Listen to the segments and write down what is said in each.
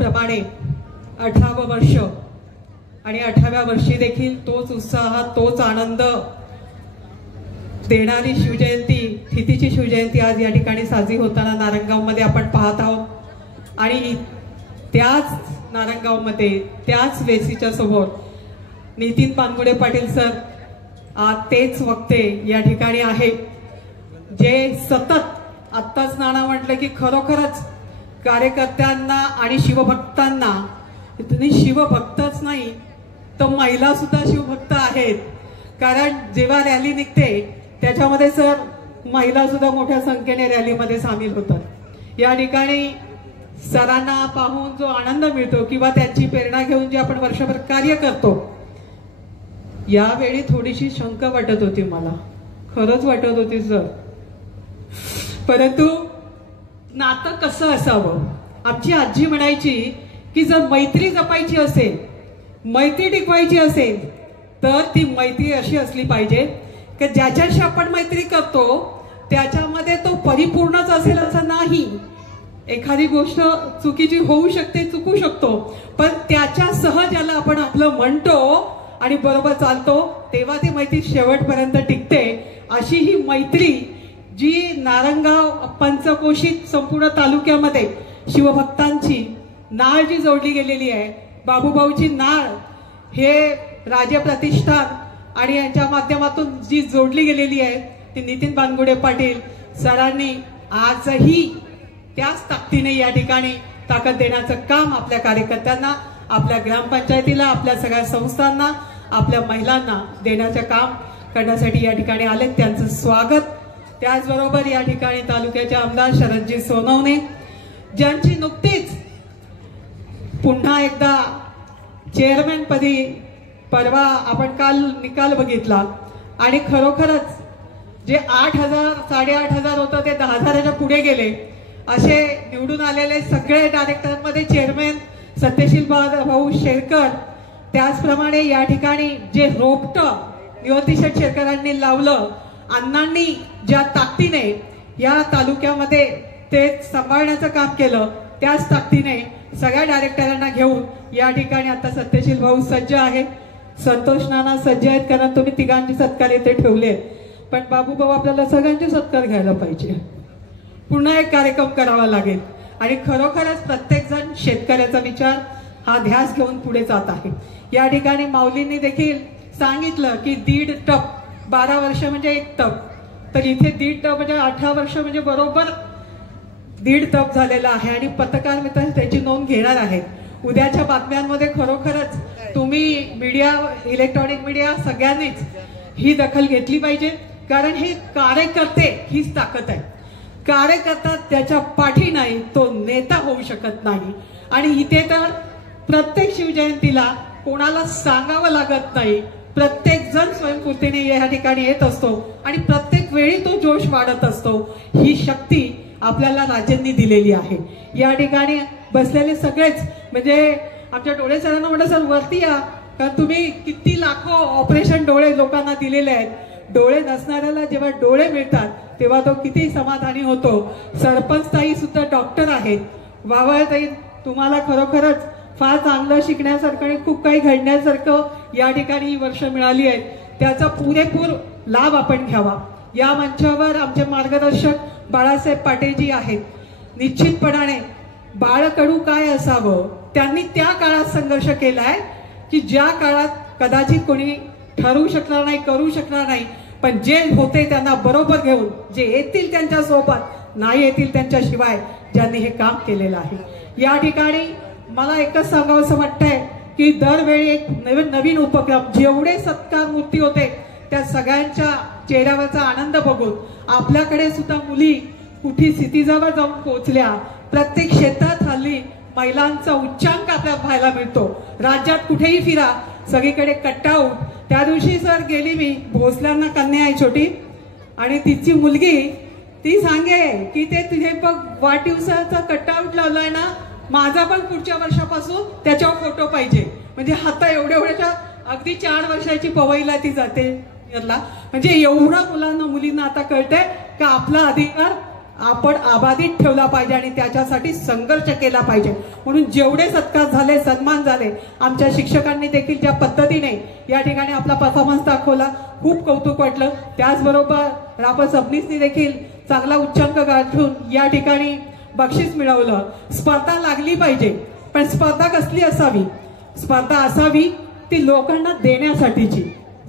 प्रमाणे 18वं वर्ष आणि 18व्या वर्षी देखील तोच उत्साह तोच आनंद देणारी शिवजयंती थितीची शिवजयंती आज या ठिकाणी साजरी होताना नारायणगावमध्ये आपण पाहत आहोत। आणि त्याच नारायणगावमध्ये त्याच वेसीच्या समोर नितीन पानगुडे पाटील सर आज तेच वक्ते या ठिकाणी आहे, जे सतत आत्ताच नाना म्हटलं की खरोखरच कार्यकर्त्यांना आणि शिवभक्तांना, शिवभक्तच नाही तर महिला सुद्धा शिवभक्त आहेत, कारण जेव्हा रॅली निघते त्याच्यामध्ये सर महिला सुद्धा मोठ्या संख्येने रॅलीमध्ये सामील होतात। या ठिकाणी सरांना पाहून जो आनंद मिळतो किंवा त्यांची प्रेरणा घेऊन जे आपण वर्षभर कार्य करतो, यावेळी थोडीशी शंका वाटत होती, मला खरंच वाटत होती सर, परंतु नातं कसं असावं। आमची आजी म्हणायची की जर मैत्री जपायची असेल, मैत्री टिकवायची असेल तर ती मैत्री अशी असली पाहिजे की ज्याच्याशी आपण मैत्री करतो त्याच्यामध्ये तो परिपूर्णच असेल असं नाही। एखादी गोष्ट चुकीची होऊ शकते, चुकू शकतो, पण त्याच्या सह ज्याला आपण आपलं म्हणतो आणि बरोबर चालतो तेव्हा ती मैत्री शेवटपर्यंत टिकते। अशी ही मैत्री जी नारायणगाव पंचकोशीत संपूर्ण तालुक्यामध्ये शिवभक्तांची नाळ जी जोडली गेलेली आहे, बाबूभाऊची नाळ हे राजे प्रतिष्ठान आणि यांच्या माध्यमातून जी जोडली गेलेली आहे ती नितीन पानगुडे पाटील सरांनी आजही त्याच ताकदीने या ठिकाणी ताकद देण्याचं काम आपल्या कार्यकर्त्यांना, आपल्या ग्रामपंचायतीला, आपल्या सगळ्या संस्थांना, आपल्या महिलांना देण्याचं काम करण्यासाठी या ठिकाणी आले, त्यांचं स्वागत। त्याचबरोबर या ठिकाणी तालुक्याचे आमदार शरदजी सोनवणे, ज्यांची नुकतीच पुन्हा एकदा चेअरमॅन पदी परवा आपण काल निकाल बघितला आणि खरोखरच जे 8,000 8,500 होतं ते 10,000च्या पुढे गेले, असे निवडून आलेले सगळे डायरेक्टरमध्ये चेअरमॅन सत्यशील भाऊ शेरकर, त्याचप्रमाणे या ठिकाणी जे रोपटं निवतीशेठ शेरकरांनी लावलं, अण्णांनी ज्या ताकदीने या तालुक्यामध्ये ते सांभाळण्याचं काम केलं, त्याच ताकदीने सगळ्या डायरेक्टरांना घेऊन या ठिकाणी आता सत्यशील भाऊ सज्ज आहे, संतोष नाना सज्ज आहेत, कारण तुम्ही तिघांचे सत्कार इथे ठेवले, पण बाबू भाऊ आपल्याला सगळ्यांचे सत्कार घ्यायला पाहिजे, पुन्हा एक कार्यक्रम करावा लागेल आणि खरोखरच प्रत्येक जण शेतकऱ्याचा विचार हा ध्यास घेऊन पुढे जात आहे। या ठिकाणी माऊलींनी देखील सांगितलं की 1.5 टप 12 वर्ष म्हणजे 1 टप, तर इथे 1.5 टप म्हणजे 18 वर्ष म्हणजे बरोबर 1.5 टप झालेला आहे आणि पत्रकार मित्र त्याची नोंद घेणार आहेत। उद्याच्या बातम्यांमध्ये खरोखरच तुम्ही मीडिया, इलेक्ट्रॉनिक मीडिया सगळ्यांनीच ही दखल घेतली पाहिजे, कारण हे कार्यकर्ते हीच ताकद आहे, कार्यकर्ता त्याच्या पाठी नाही तो नेता होऊ शकत नाही। आणि इथे तर प्रत्येक शिवजयंतीला कोणाला सांगावं लागत नाही, प्रत्येक जण स्वयंस्फूर्तीने या ठिकाणी येत असतो आणि प्रत्येक वेळी तो जोश वाढत असतो, ही शक्ती आपल्याला राजांनी दिलेली आहे। या ठिकाणी बसलेले सगळेच म्हणजे आमच्या डोळे सरांना म्हणलं सर वरती या, कारण तुम्ही किती लाखो ऑपरेशन डोळे लोकांना दिलेले आहेत, डोळे नसणाऱ्याला जेव्हा डोळे मिळतात तेव्हा तो किती समाधानी होतो। सरपंच ताई सुद्धा डॉक्टर आहेत, वावळ ताई तुम्हाला खरोखरच फार चांगलं शिकण्यासारखं आणि खूप काही घडण्यासारखं या ठिकाणी ही वर्ष मिळाली आहे, त्याचा पुरेपूर लाभ आपण घ्यावा। या मंचावर आमचे मार्गदर्शक बाळासाहेब पाटीलजी आहेत, निश्चितपणाने बाळकडू काय असावं त्यांनी त्या काळात संघर्ष केलाय की ज्या काळात कदाचित कोणी ठरवू शकणार नाही, करू शकणार नाही, पण जे होते त्यांना बरोबर घेऊन, जे येतील त्यांच्या सोबत, नाही येतील त्यांच्याशिवाय, ज्यांनी हे काम केलेलं आहे। या ठिकाणी मला एकच सांगावं असं वाटतंय की दरवेळी एक नवीन उपक्रम, जेवढे सत्कार मूर्ती होते त्या सगळ्यांच्या चेहऱ्यावरचा आनंद बघून आपल्याकडे सुद्धा मुली कुठे स्थितीजवळ जाऊन पोहोचल्या, प्रत्येक क्षेत्रात हल्ली महिलांचा उच्चांक आपल्याला पाहायला मिळतो, राज्यात कुठेही फिरा सगळीकडे कटआउट। त्या दिवशी सर गेली मी, भोसल्यांना कन्या आहे छोटी आणि तिची मुलगी, ती सांगे की ते तुझे बघ वाढदिवसाचा कटआउट लावलाय ना, माझा पण पुढच्या वर्षापासून त्याच्यावर फोटो पाहिजे, म्हणजे हाता एवढ्या अगदी 4 वर्षाची पवईला ती जाते, म्हणजे एवढा मुलांना मुलींना आता कळतंय का आपला अधिकार आपण अबाधित ठेवला पाहिजे आणि त्याच्यासाठी संघर्ष केला पाहिजे. म्हणून जेवढे सत्कार झाले, सन्मान झाले, आमच्या शिक्षकांनी देखील ज्या पद्धतीने या ठिकाणी आपला परफॉर्मन्स दाखवला, खूप कौतुक वाटलं. त्याचबरोबर रापर सबनीसनी देखील चांगला उच्चांक गाठून या ठिकाणी बक्षीस मिळवलं. स्पर्धा लागली पाहिजे, पण स्पर्धा कसली असावी? स्पर्धा असावी ती लोकांना देण्यासाठीची,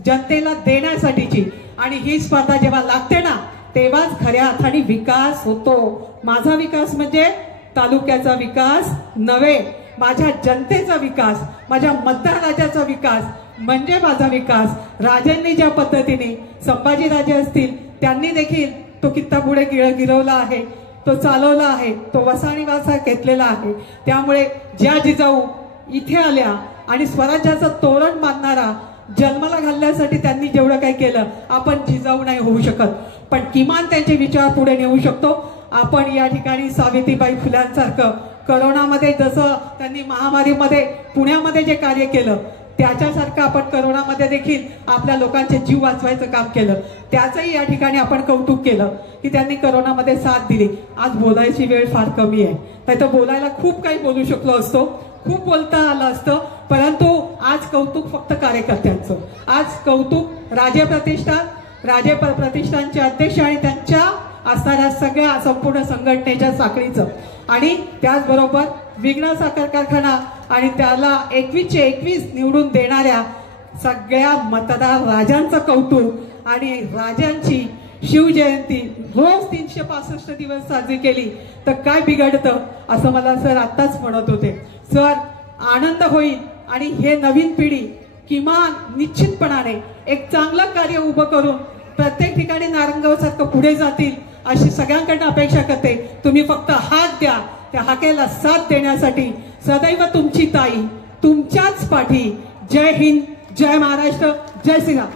जनतेला देण्यासाठीची. आणि ही स्पर्धा जेव्हा लागते ना, तेव्हाच खऱ्या अर्थाने विकास होतो. माझा विकास म्हणजे तालुक्याचा विकास नव्हे, माझ्या जनतेचा विकास, माझ्या मतदाराजाचा विकास म्हणजे माझा विकास. राजांनी ज्या पद्धतीने, संभाजीराजे असतील, त्यांनी देखील तो कित्ता पुढे गिरवला आहे, तो चालवला आहे, तो वसाणीवासा घेतलेला आहे. त्यामुळे ज्या जिजाऊ इथे आल्या आणि स्वराज्याचं तोरण बांधणारा जन्माला घालण्यासाठी त्यांनी जेवढं काही केलं, आपण जिजाऊ नाही होऊ शकत, पण किमान त्यांचे विचार पुढे नेऊ शकतो. आपण या ठिकाणी सावित्रीबाई फुल्यांसारखं करोनामध्ये जसं त्यांनी महामारीमध्ये पुण्यामध्ये जे कार्य केलं, त्याच्यासारखं आपण करोनामध्ये देखील आपल्या लोकांचे जीव वाचवायचं काम केलं. त्याचंही या ठिकाणी आपण कौतुक केलं की त्यांनी करोनामध्ये साथ दिली. आज बोलायची वेळ फार कमी आहे, नाही तर बोलायला खूप काही बोलू शकलो असतो, खूप बोलता आलं असतं. परंतु आज कौतुक फक्त कार्यकर्त्यांचं, आज कौतुक राजे प्रतिष्ठानचे अध्यक्ष आणि त्यांच्या असणाऱ्या सगळ्या संपूर्ण संघटनेच्या साखळीचं, आणि त्याचबरोबर विघ्न साखर कारखाना आणि त्याला 21/21 निवडून देणाऱ्या सगळ्या मतदार राजांचं कौतुक. आणि राजांची शिवजयंती रोज 365 दिवस साजरी केली तर काय बिघडतं, असं मला सर आत्ताच म्हणत होते. सर, आनंद होईल आणि हे नवीन पिढी किमान निश्चितपणाने एक चांगलं कार्य उभं करून प्रत्येक ठिकाणी नारायणगाव सारखं पुढे जातील अशी सगळ्यांकडनं अपेक्षा करते. तुम्ही फक्त हात द्या, त्या हाकेला साथ देण्यासाठी सदैव तुमची ताई तुमच्याच पाठी. जय हिंद, जय महाराष्ट्र, जय श्रीराम.